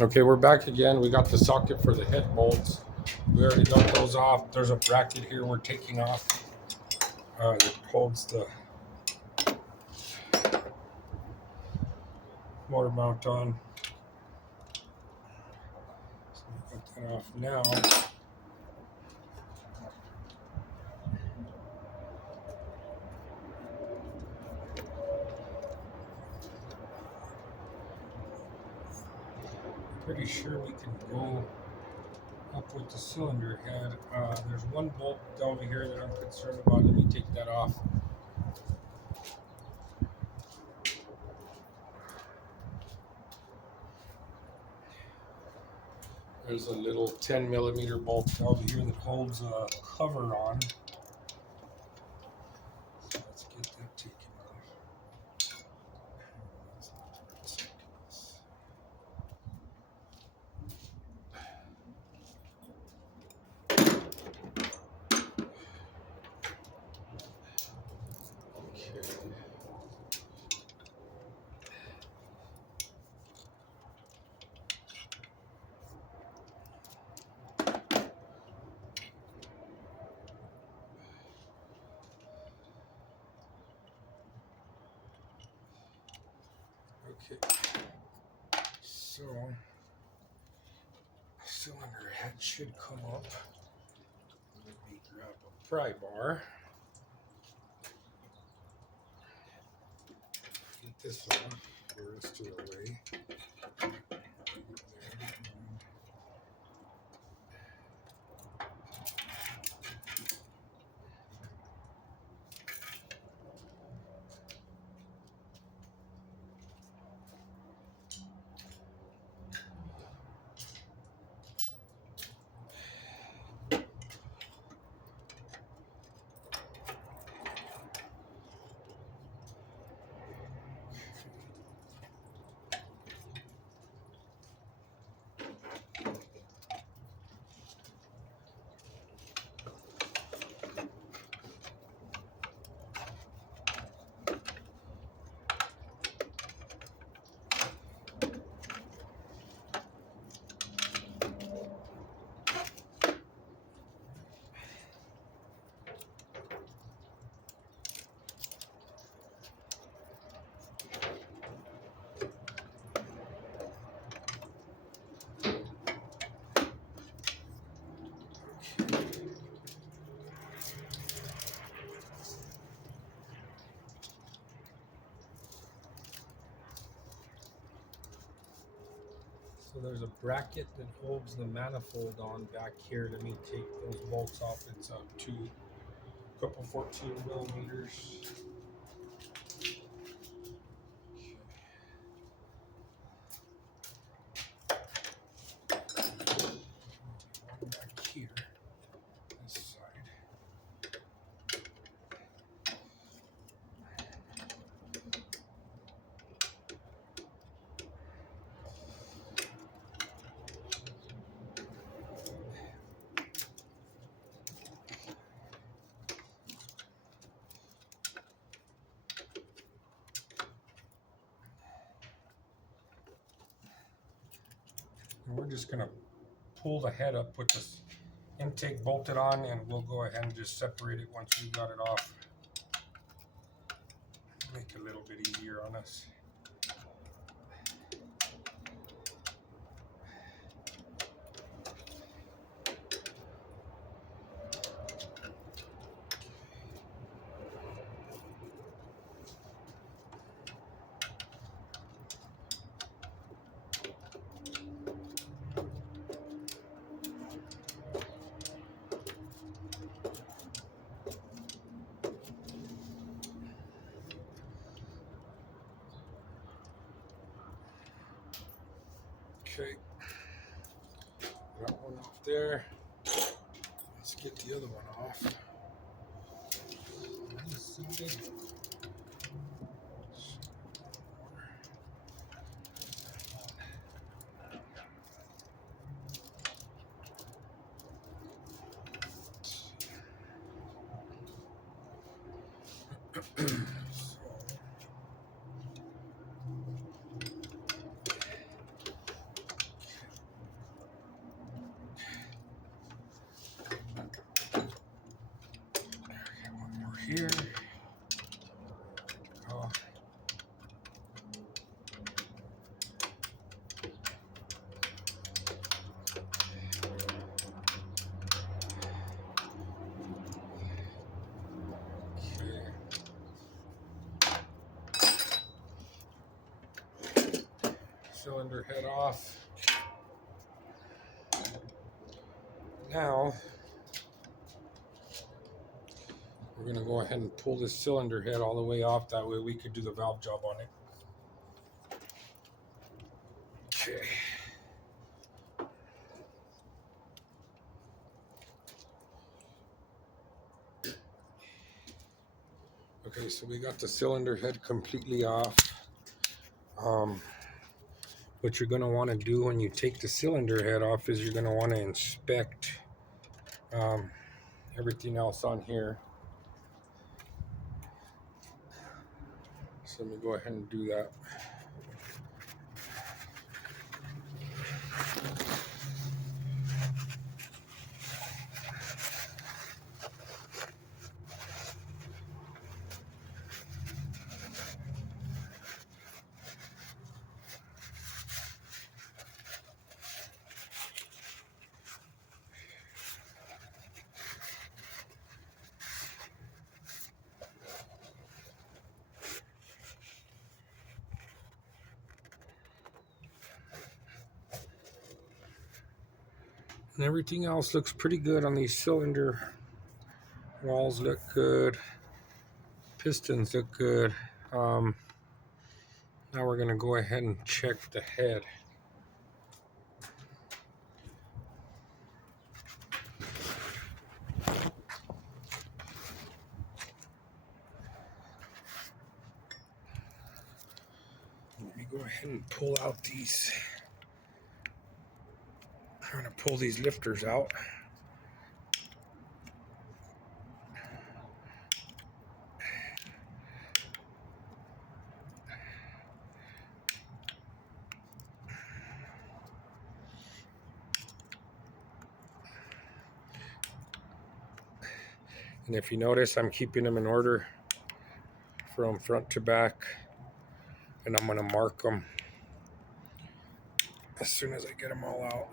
Okay, we're back again. We got the socket for the head bolts. We already got those off. There's a bracket here we're taking off. It holds the motor mount on. So we got that off now. Pretty sure we can go up with the cylinder head. There's one bolt over here that I'm concerned about. Let me take that off. There's a little 10 millimeter bolt over here that holds a cover on. So let's get that taken off. Okay, so cylinder head should come up. Let me grab a pry bar. Get this off the rest of the way. So there's a bracket that holds the manifold on back here. Let me take those bolts off. It's a couple 14 millimeters. One back here, this side. And we're just gonna pull the head up, put this intake bolted on, and we'll go ahead and just separate it once we got it off. Make it a little bit easier on us. Okay, got one off there. Let's get the other one off. here. Oh. Cylinder head off. Now we're going to go ahead and pull this cylinder head all the way off. That way we could do the valve job on it. Okay. Okay, so we got the cylinder head completely off. What you're going to want to do when you take the cylinder head off is you're going to want to inspect everything else on here. So let me go ahead and do that. And everything else looks pretty good on these cylinder walls. Look good. Pistons look good. Now we're going to go ahead and check the head. Let me go ahead and pull out these. I'm trying to pull these lifters out. And if you notice, I'm keeping them in order from front to back. And I'm going to mark them as soon as I get them all out.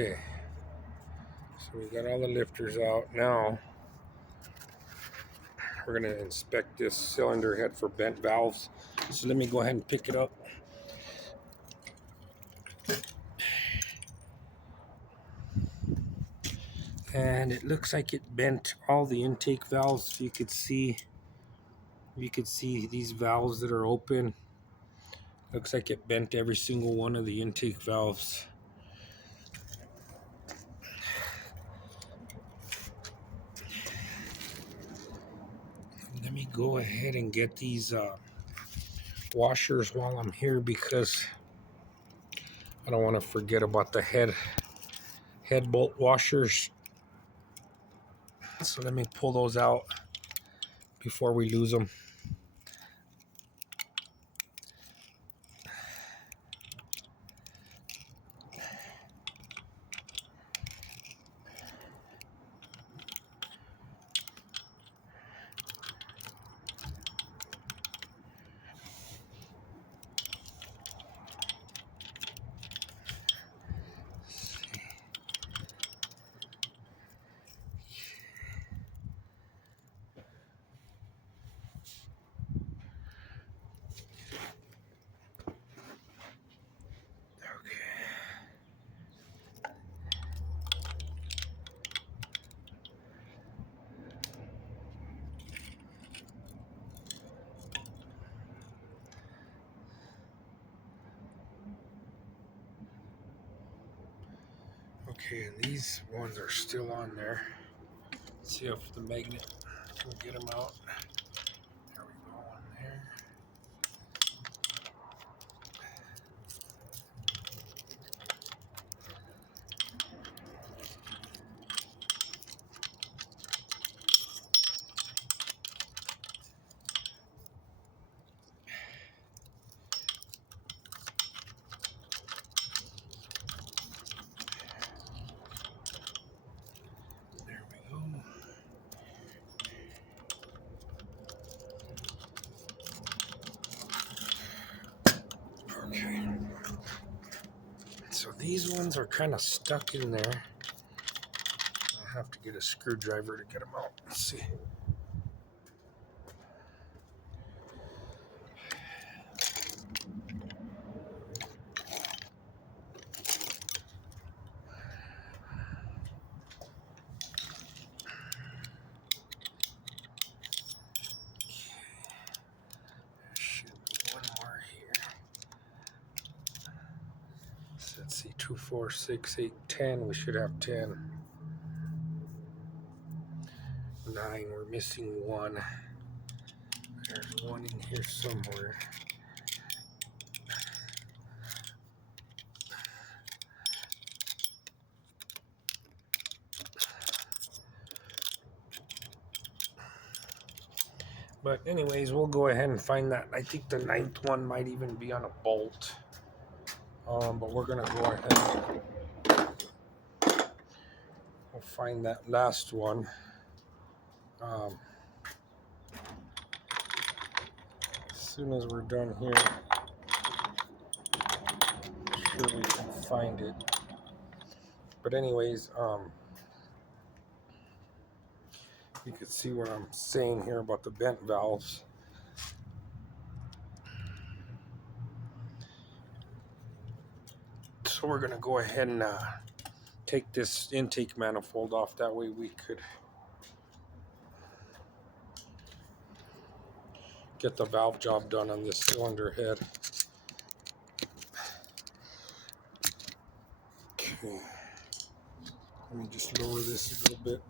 Okay, so we got all the lifters out. Now we're going to inspect this cylinder head for bent valves. So let me go ahead and pick it up. And it looks like it bent all the intake valves. You could see these valves that are open. Looks like it bent every single one of the intake valves. Let me go ahead and get these washers while I'm here, because I don't want to forget about the head bolt washers. So let me pull those out before we lose them. Okay, and these ones are still on there. Let's see if the magnet can get them out. There we go, on there. So these ones are kind of stuck in there. I'll have to get a screwdriver to get them out. Let's see. One more here. So let's see, 2, 4, 6, 8, 10. We should have 10. 9. We're missing 1. There's 1 in here somewhere. But anyways, we'll go ahead and find that. I think the 9th one might even be on a bolt. But we're gonna go ahead. We'll find that last one. As soon as we're done here, I'm sure we can find it. But anyways, you can see what I'm saying here about the bent valves. So we're gonna go ahead and take this intake manifold off. That way we could get the valve job done on this cylinder head. Okay, let me just lower this a little bit.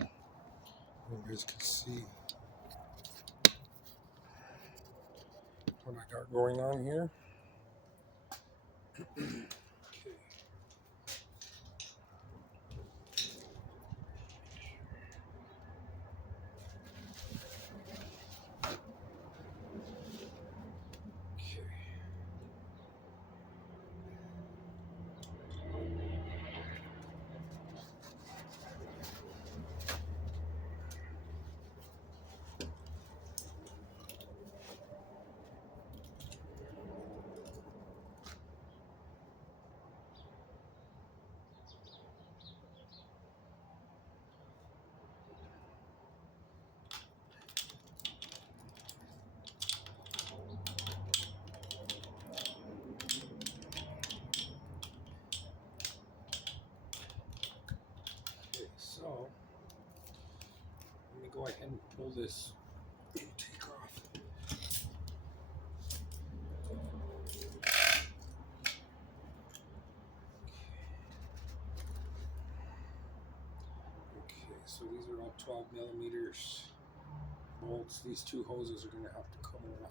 You guys can see what I got going on here. So let me go ahead and pull this intake off. Okay, so these are all 12 millimeters bolts. These 2 hoses are going to have to come off.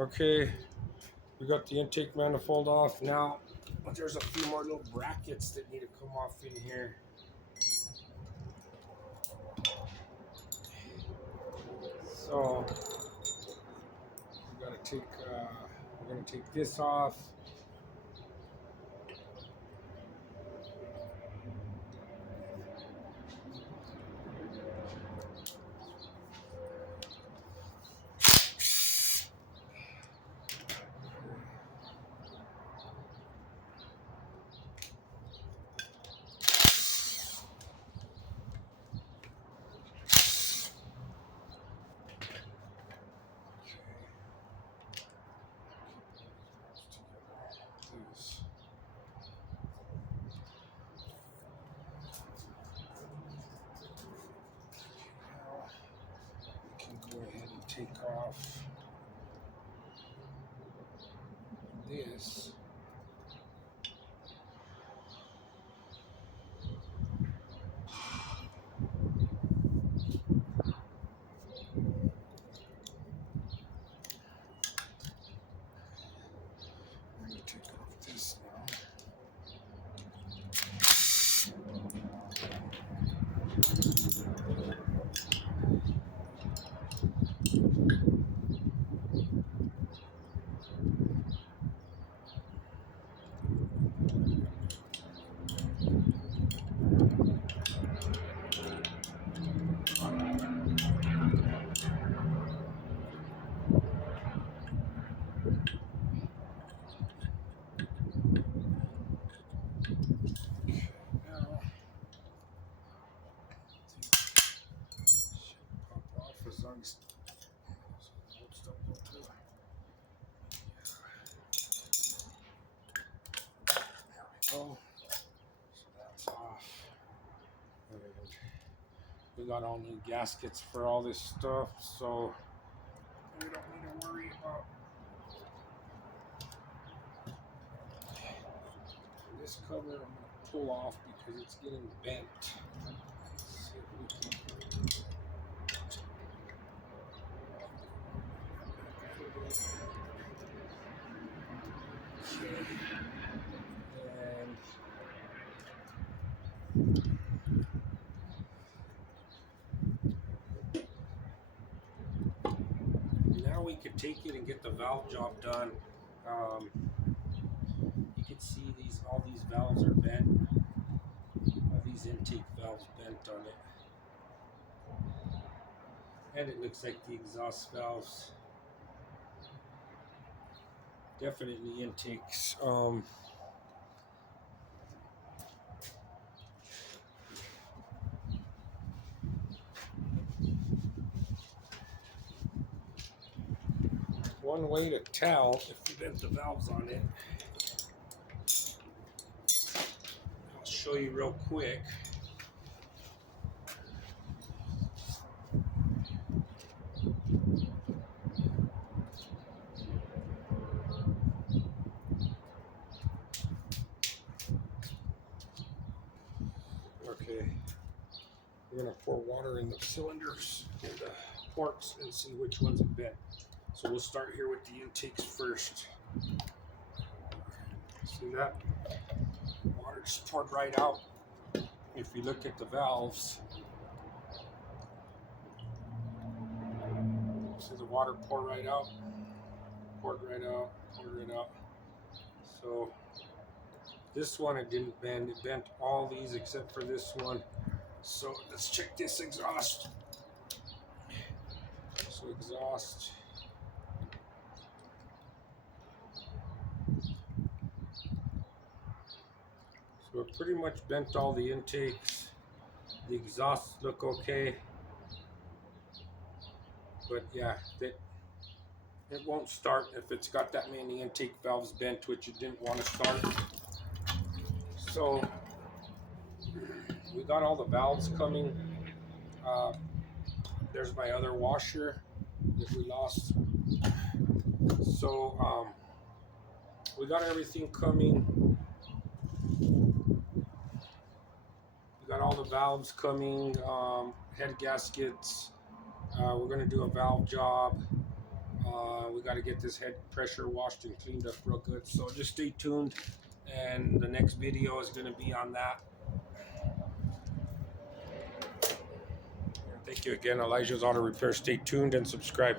Okay, we got the intake manifold off. Now, there's a few more little brackets that need to come off in here. So, we're gonna take this off. take off this. I'm going to take off this now. Oh, so that's off. And we got all new gaskets for all this stuff, so we don't need to worry about this cover. I'm going to pull off because it's getting bent. Let's see if we can. Now we could take it and get the valve job done. You can see all these valves are bent. All these intake valves bent on it. And it looks like the exhaust valves. Definitely intakes. One way to tell if you bent the valves on it, I'll show you real quick. Okay, we're gonna pour water in the cylinders and the ports and see which ones are bent. So we'll start here with the intakes first. See that? Water just poured right out. If you look at the valves, see the water pour right out, poured right out, poured right out. So this one it didn't bend. It bent all these except for this one. So let's check this exhaust. So exhaust. So it pretty much bent all the intakes. The exhausts look okay. But yeah, it won't start if it's got that many intake valves bent, which it didn't want to start. So we got all the valves coming. There's my other washer that we lost. So we got everything coming. We got all the valves coming, head gaskets. We're going to do a valve job. We got to get this head pressure washed and cleaned up real good. So just stay tuned, and the next video is going to be on that. Thank you again, Elijah's Auto Repair. Stay tuned and subscribe.